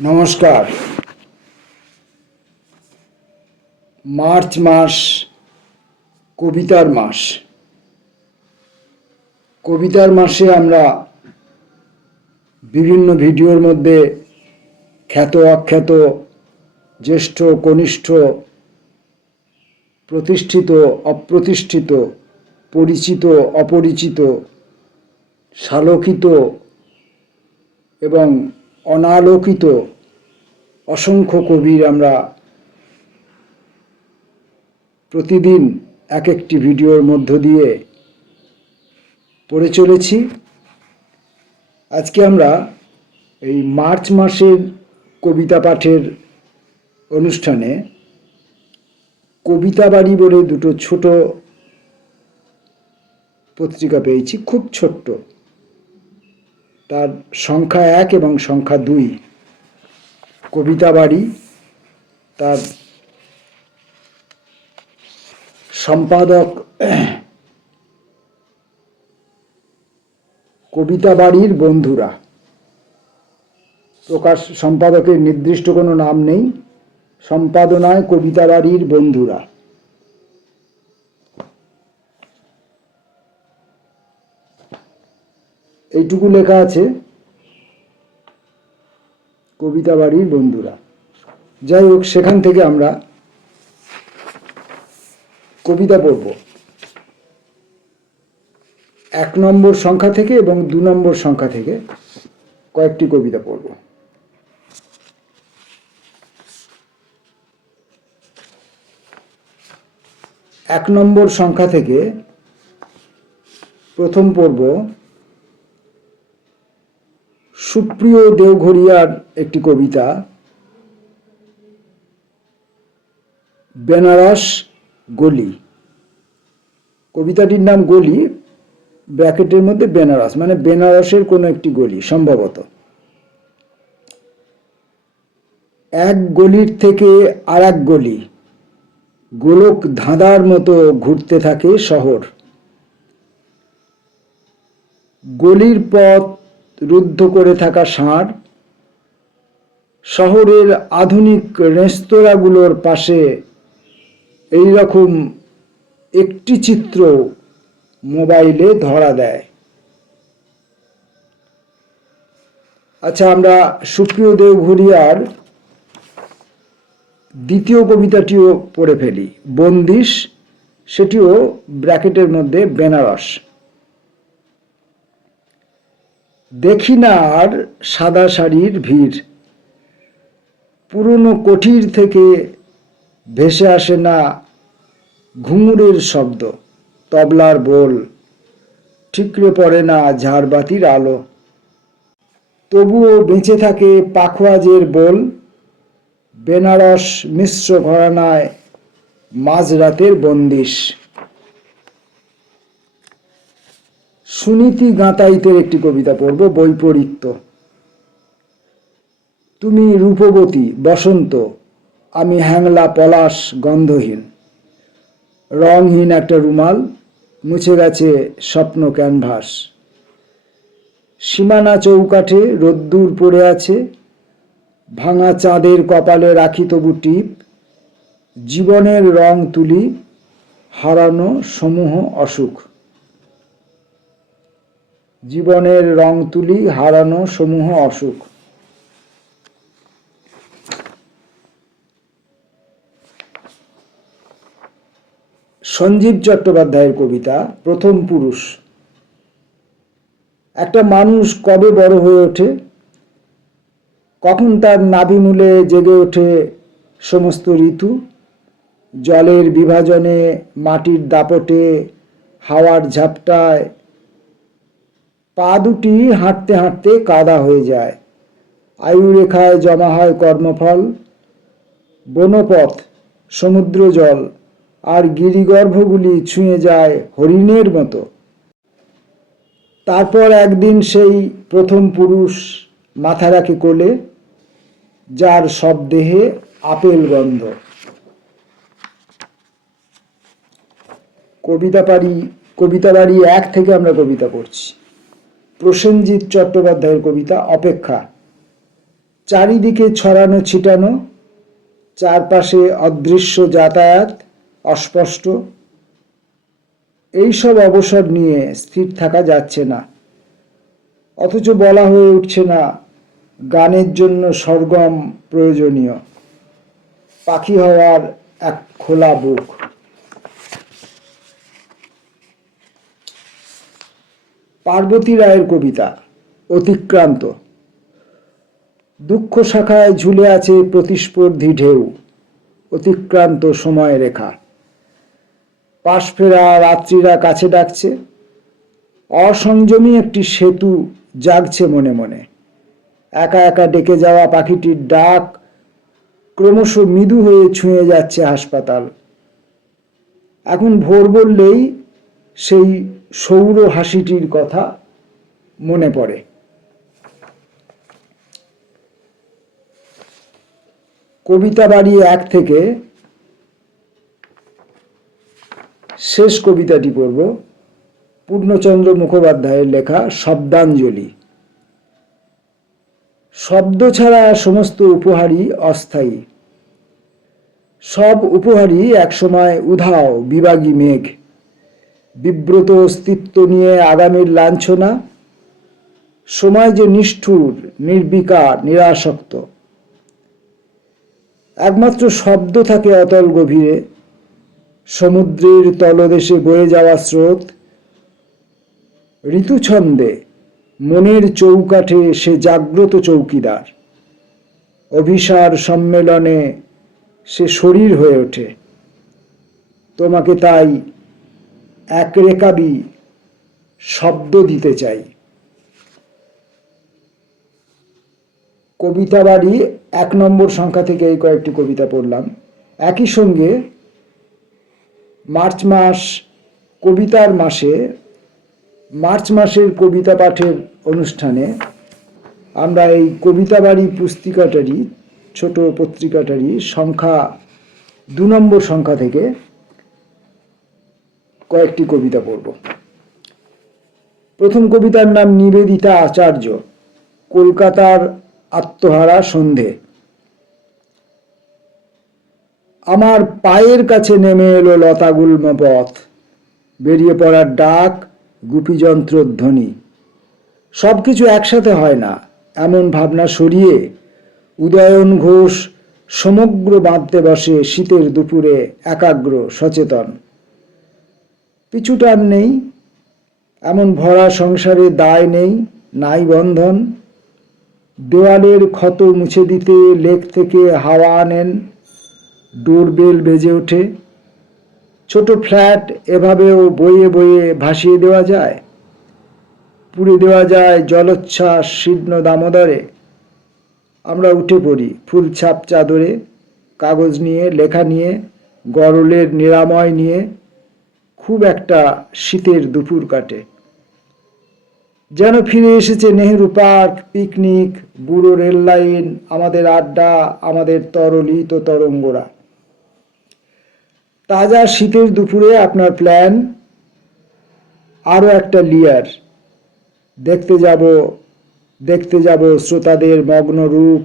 নমস্কার। মার্চ মাস কবিতার মাস। কবিতার মাসে আমরা বিভিন্ন ভিডিওর মধ্যে খ্যাত অখ্যাত, জ্যেষ্ঠ কনিষ্ঠ, প্রতিষ্ঠিত অপ্রতিষ্ঠিত, পরিচিত অপরিচিত, সালোকিত এবং অনালোকিত অসংখ্য কবির আমরা প্রতিদিন এক একটি ভিডিওর মধ্য দিয়ে পড়ে চলেছি। আজকে আমরা এই মার্চ মাসের কবিতা পাঠের অনুষ্ঠানে কবিতা বাড়ি বলে দুটো ছোট পত্রিকা পেয়েছি, খুব ছোট্ট। তার সংখ্যা 1 এবং সংখ্যা 2। কবিতা বাড়ি, তার সম্পাদক কবিতা বাড়ির বন্ধুরা। প্রকাশ সম্পাদকের নির্দিষ্ট কোনো নাম নেই, সম্পাদনায় কবিতা বাড়ির বন্ধুরা। এইটুকু লেখা আছে, কবিতা বাড়ির বন্ধুরা। যাই হোক, সেখান থেকে আমরা কবিতা পড়ব 1 নম্বর সংখ্যা থেকে এবং 2 নম্বর সংখ্যা থেকে কয়েকটি কবিতা পড়ব। 1 নম্বর সংখ্যা থেকে প্রথম পড়ব সুপ্রিয় দেওঘরিয়ার একটি কবিতা, বেনারস গলি। কবিতাটির নাম গলি, ব্র্যাকেটের মধ্যে বেনারস, মানে বেনারসের কোনো একটি গলি সম্ভবত। এক গলির থেকে আর এক গলি, গোলক ধাঁধার মতো ঘুরতে থাকে শহর। গলির পথ রুদ্ধ করে থাকা ষাঁড়, শহরের আধুনিক রেস্তোরাঁগুলোর পাশে এই রকম একটি চিত্র মোবাইলে ধরা দেয়। আচ্ছা, আমরা সুপ্রিয় দেওঘরিয়ার দ্বিতীয় কবিতাটিও পড়ে ফেলি, বন্দিশ। সেটিও ব্র্যাকেটের মধ্যে বেনারস। দেখি না আর সাদা শাড়ির ভিড়, পুরনো কঠির থেকে ভেসে আসে না ঘুঙুরের শব্দ, তবলার বোল, ঠিকরে পড়ে না ঝাড়বাতির আলো। তবুও বেঁচে থাকে পাখোয়াজের বোল, বেনারস মিশ্র ঘরানায় মাঝরাতের বন্দিশ। সুনীতি গাঁতাইতের একটি কবিতা পড়ব, বৈপরীত্য। তুমি রূপবতী বসন্ত, আমি হ্যাংলা পলাশ গন্ধহীন। রংহীন একটা রুমাল, মুছে গেছে স্বপ্ন ক্যানভাস। সীমানা চৌকাঠে রোদ্দুর পড়ে আছে, ভাঙা চাঁদের কপালে রাখি তবু টিপ। জীবনের রং তুলি, হারানো সমূহ অসুখ। জীবনের রং তুলি, হারানো সমূহ অসুখ। সঞ্জীব চট্টোপাধ্যায়ের কবিতা, প্রথম পুরুষ। একটা মানুষ কবে বড় হয়ে ওঠে, কখন তার নাভিমূলে জেগে ওঠে সমস্ত ঋতু। জলের বিভাজনে, মাটির দাপটে, হাওয়ার ঝাপটায় পা দুটি হাঁটতে হাঁটতে কাদা হয়ে যায়। আয়ুরেখায় জমা হয় কর্মফল, বনপথ, সমুদ্র জল আর গিরিগর্ভগুলি ছুঁয়ে যায় হরিণের মতো। তারপর একদিন সেই প্রথম পুরুষ মাথা রাখে কোলে, যার সব দেহে আপেল গন্ধ। কবিতা বাড়ি 1 থেকে আমরা কবিতা পড়ছি। প্রসেনজিৎ চট্টোপাধ্যায়ের কবিতা, অপেক্ষা। চারিদিকে ছড়ানো ছিটানো, চারপাশে অদৃশ্য যাতায়াত, অস্পষ্ট। এইসব অবসর নিয়ে স্থির থাকা যাচ্ছে না, অথচ বলা হয়ে উঠছে না গানের জন্য সরগম প্রয়োজনীয়, পাখি হওয়ার এক খোলা বুক। পার্বতী রায়ের কবিতা অতিক্রান্ত। দুঃখ শাখায় ঝুলে আছে প্রতিস্পর্ধী ঢেউ, অতিক্রান্ত সময় রেখা। পাশ ফেরা রাত্রিরা কাছে ডাকছে, অসংযমী একটি সেতু জাগছে মনে মনে। একা একা ডেকে যাওয়া পাখিটির ডাক ক্রমশ মৃদু হয়ে ছুঁয়ে যাচ্ছে হাসপাতাল। এখন ভোর বললেই সেই সৌর হাসিটির কথা মনে পড়ে। কবিতা বাড়ি 1 থেকে শেষ কবিতাটি পড়ব, পূর্ণচন্দ্র মুখোপাধ্যায়ের লেখা শব্দাঞ্জলি। শব্দ ছাড়া সমস্ত উপহারই অস্থায়ী, সব উপহারই একসময় উধাও বিবাগী মেঘ, বিব্রত অস্তিত্ব নিয়ে আগামীর লাঞ্ছনা। সময় যে নিষ্ঠুর, নির্বিকার, নিরাসক্ত। একমাত্র শব্দ থাকে অতল গভীরে, সমুদ্রের তলদেশে বয়ে যাওয়া স্রোত। ঋতুছন্দে মনের চৌকাঠে সে জাগ্রত চৌকিদার, অভিসার সম্মেলনে সে শরীর হয়ে ওঠে। তোমাকে তাই এক রেকাবি শব্দ দিতে চাই। কবিতা বাড়ি 1 নম্বর সংখ্যা থেকে এই কয়েকটি কবিতা পড়লাম। একই সঙ্গে মার্চ মাস কবিতার মাসে, মার্চ মাসের কবিতা পাঠের অনুষ্ঠানে আমরা এই কবিতা বাড়ি পুস্তিকাটারই, ছোট পত্রিকাটারই সংখ্যা 2 নম্বর সংখ্যা থেকে কয়েকটি কবিতা পড়ব। প্রথম কবিতার নাম নিবেদিতা আচার্য, কলকাতার আত্মহারা সন্ধে। আমার পায়ের কাছে নেমে এলো লতাগুল্ম পথ, বেরিয়ে পড়ার ডাক, গুপিযন্ত্রর ধ্বনি। সবকিছু একসাথে হয় না এমন ভাবনা সরিয়ে উদয়ন ঘোষ সমগ্র বাঁধতে বসে শীতের দুপুরে, একাগ্র সচেতন। পিছুটান নেই, এমন ভরা সংসারে দায় নেই, নাই বন্ধন। দেওয়ালের ক্ষত মুছে দিতে লেক থেকে হাওয়া আনেন, ডোরবেল বেজে ওঠে। ছোট ফ্ল্যাট এভাবেও বয়ে বয়ে ভাসিয়ে দেওয়া যায়, পুড়ে দেওয়া যায় জলোচ্ছ্বাস শীর্ণ দামোদরে। আমরা উঠে পড়ি ফুলছাপ চাদরে, কাগজ নিয়ে, লেখা নিয়ে, গরলের নিরাময় নিয়ে। খুব একটা শীতের দুপুর কাটে, যেন ফিরে এসেছে নেহেরু পার্ক, পিকনিক, বুড়ো রেল লাইন, আমাদের আড্ডা, আমাদের তরলিত তরঙ্গরা। তাজা শীতের দুপুরে আপনার প্ল্যান আরও একটা লিয়ার। দেখতে যাব শ্রোতাদের মগ্ন রূপ।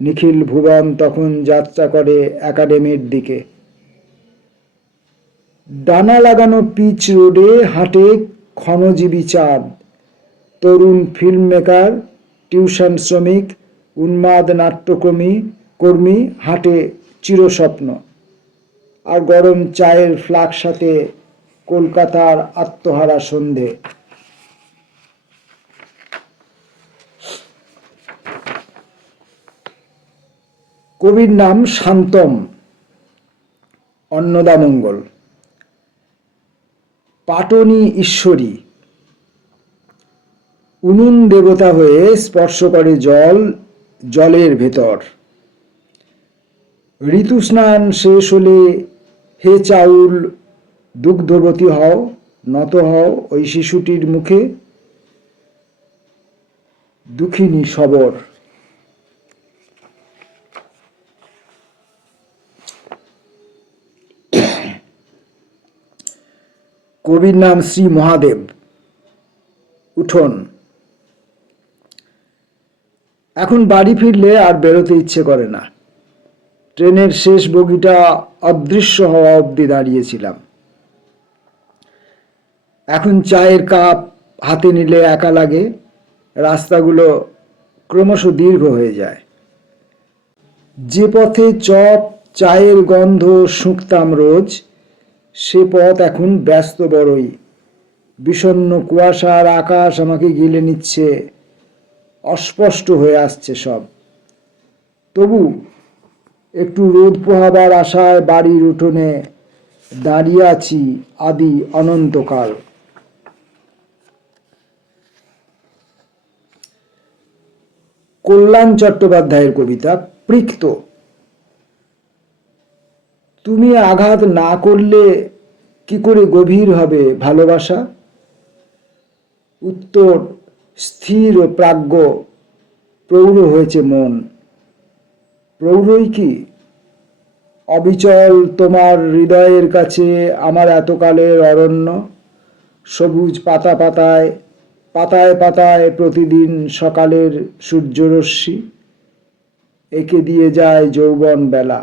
নিখিল ভুবন তখন যাত্রা করে একাডেমির দিকে। ডানা লাগানো পিচ রোডে হাঁটে ক্ষণজীবী চাঁদ। তরুণ ফিল্ম মেকার, টিউশন শ্রমিক, উন্মাদ নাট্যকর্মী হাঁটে চিরস্বপ্ন। আর গরম চায়ের ফ্লাক্স সাথে কলকাতার আত্মহারা সন্ধে। কবির নাম শান্তম, অন্নদামঙ্গল। পাটনি ঈশ্বরী, উনুন দেবতা হয়ে স্পর্শ করে জলের ভেতর। ঋতু স্নান শেষ হলে হে চাউল দুগ্ধবতী হও, নত হও ওই শিশুটির মুখে। দুঃখিনী সবর। কবির নাম শ্রী মহাদেব, উঠোন। এখন বাড়ি ফিরলে আর বেরোতে ইচ্ছে করে না। ট্রেনের শেষ বগিটা অদৃশ্য হওয়া অবধি দাঁড়িয়েছিলাম। এখন চায়ের কাপ হাতে নিলে একা লাগে, রাস্তাগুলো ক্রমশ দীর্ঘ হয়ে যায়। যে পথে চপ চায়ের গন্ধ শুঁকতাম রোজ, সে পথ এখন ব্যস্ত বড়ই। বিষণ্ণ কুয়াশার আকাশ আমাকে গিলে নিচ্ছে, অস্পষ্ট হয়ে আসছে সব। তবু একটু রোদ পোহাবার আশায় বাড়ির উঠোনে দাঁড়িয়ে আছি আদি অনন্তকাল। কল্যাণ চট্টোপাধ্যায়ের কবিতা পৃক্ত। তুমি আঘাত না করলে কি করে গভীর হবে ভালোবাসা? উত্তর স্থির ও প্রাজ্ঞ, প্রৌঢ় হয়েছে মন। প্রৌঢ়ই কি? অবিচল তোমার হৃদয়ের কাছে আমার এতকালের অরণ্য, সবুজ পাতা পাতায় পাতায় পাতায় প্রতিদিন সকালের সূর্যরশ্মি এঁকে দিয়ে যায় যৌবন বেলা।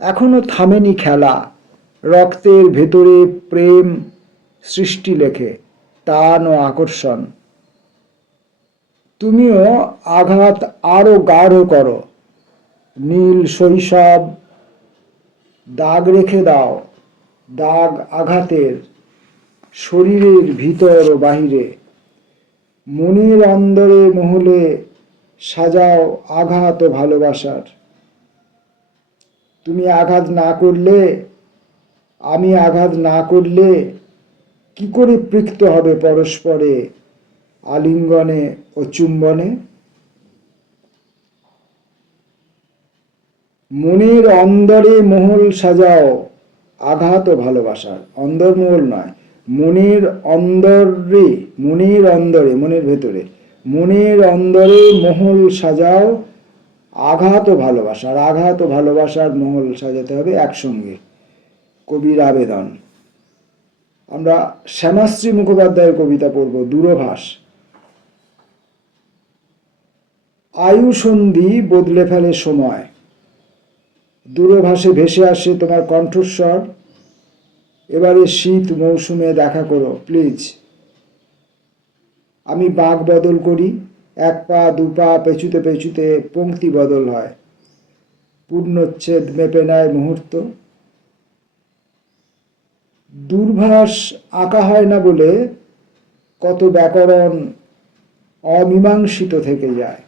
এখনো থামেনি খেলা, রক্তের ভেতরে প্রেম সৃষ্টি লেখে, টান ও আকর্ষণ। তুমিও আঘাত আরো গাঢ় করো, নীল শৈশব দাগ রেখে দাও, দাগ আঘাতের শরীরের ভিতর ও বাহিরে। মনের অন্দরে মহলে সাজাও আঘাত ও ভালোবাসার। তুমি আঘাত না করলে, আমি আঘাত না করলে কি করে পৃক্ত হবে পরস্পরে আলিঙ্গনে ও চুম্বনে? মনের অন্দরে মহল সাজাও আঘাত ও ভালোবাসার। অন্দরমহল নয়, মনের অন্দরে, মনের অন্দরে, মনের ভেতরে, মনের অন্দরে মহল সাজাও আঘাত ও ভালোবাসার। আঘাত ও ভালোবাসার মহল সাজাতে হবে একসঙ্গে। কবির আবেদন। আমরা শ্যামাশ্রী মুখোপাধ্যায়ের কবিতা পড়ব, দূরভাষ। আয়ু সন্ধি বদলে ফেলে সময়, দূরভাষে ভেসে আসে তোমার কণ্ঠস্বর। এবারে শীত মৌসুমে দেখা করো প্লিজ। আমি বাঁক বদল করি, এক পা দু পা পেছুতে পেছুতে পংক্তি বদল হয়, পূর্ণচ্ছেদ মেপে নেয় মুহূর্ত। দূরভাষ আঁকা হয় না বলে কত ব্যাকরণ অমীমাংসিত থেকে যায়।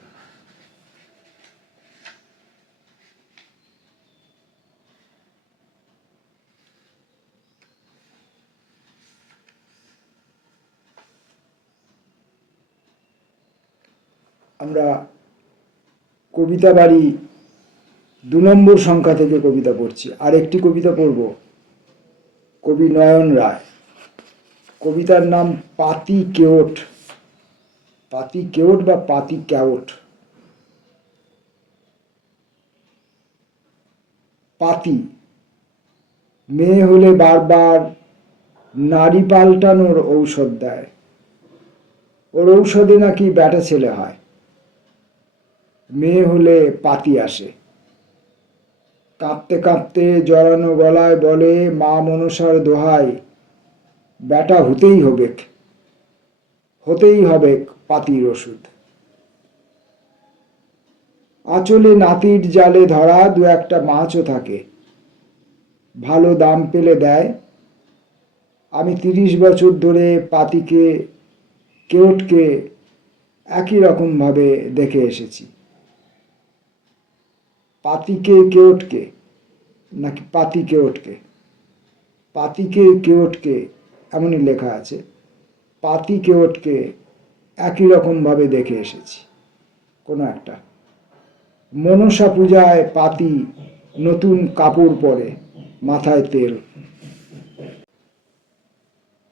আমরা কবিতা বাড়ি 2 নম্বর সংখ্যা থেকে কবিতা পড়ছি। আর একটি কবিতা পড়ব, কবি নয়ন রায়। কবিতার নাম পাতি কেওট। পাতি কেওট বা পাতি ক্যাওট। পাতি, মেয়ে হলে বারবার নারী পাল্টানোর ঔষধ দেয়। ওর ঔষধে নাকি ব্যাটা ছেলে হয়। মেয়ে হলে পাতি আসে, কাঁপতে কাঁপতে জড়ানো গলায় বলে, মা মনসার দোহাই, ব্যাটা হতেই হবে, হতেই হবে পাতির ওষুধ। আঁচলে নাতির জালে ধরা 2-1টা মাছও থাকে, ভালো দাম পেলে দেয়। আমি 30 বছর ধরে পাতিকে কেওটকে একই রকম ভাবে দেখে এসেছি। পাতিকে কেওটকে নাকি পাতি কেওটকে? পাতিকে কেওটকে এমনই লেখা আছে। পাতি কেওটকে একই রকম ভাবে দেখে এসেছি কোনো একটা। মনসা পূজায় পাতি নতুন কাপড় পরে, মাথায় তেল।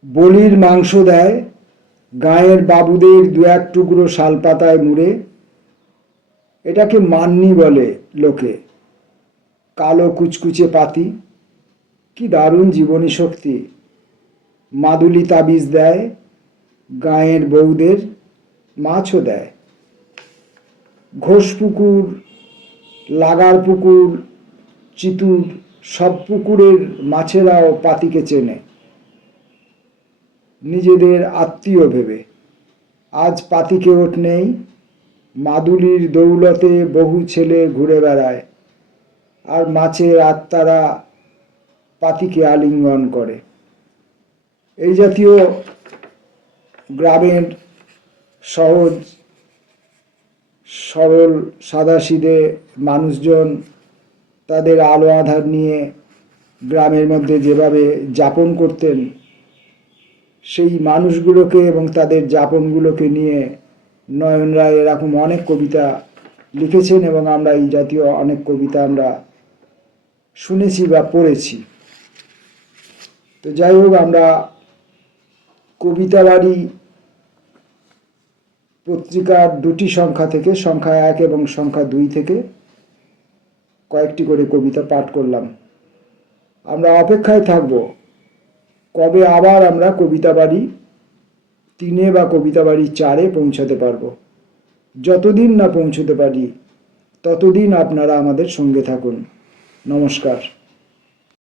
বলির মাংস দেয় গায়ের বাবুদের 2-1 টুকরো শালপাতায় মুড়ে। এটাকে মান্নি বলে লোকে। কালো কুচকুচে পাতি, কি দারুণ জীবনী শক্তি। মাদুলি তাবিজ দেয় গায়ের বউদের, মাছও দেয়। ঘোষ পুকুর, লাগার পুকুর, চিতুর সব পুকুরের মাছেরাও পাতিকে চেনে নিজেদের আত্মীয় ভেবে। আজ পাতিকে ওঠ নেই, মাদুলির দৌলতে বহু ছেলে ঘুরে বেড়ায়, আর মাছের আত্মারা পাতিকে আলিঙ্গন করে। এই জাতীয় গ্রামের সহজ সরল সাদাসিধে মানুষজন তাদের আলো আঁধার নিয়ে গ্রামের মধ্যে যেভাবে যাপন করতেন, সেই মানুষগুলোকে এবং তাদের যাপনগুলোকে নিয়ে নয়ন রায় এরকম অনেক কবিতা লিখেছেন এবং আমরা এই জাতীয় অনেক কবিতা আমরা শুনেছি বা পড়েছি। তো যাই হোক, আমরা কবিতা বাড়ি পত্রিকার দুটি সংখ্যা থেকে, সংখ্যা 1 এবং সংখ্যা 2 থেকে কয়েকটি করে কবিতা পাঠ করলাম। আমরা অপেক্ষায় থাকব কবে আবার আমরা কবিতা বাড়ি 3 বা কবিতা বাড়ি 4 পৌঁছাতে পারবো। যতদিন না পৌঁছতে পারি ততদিন আপনারা আমাদের সঙ্গে থাকুন। নমস্কার।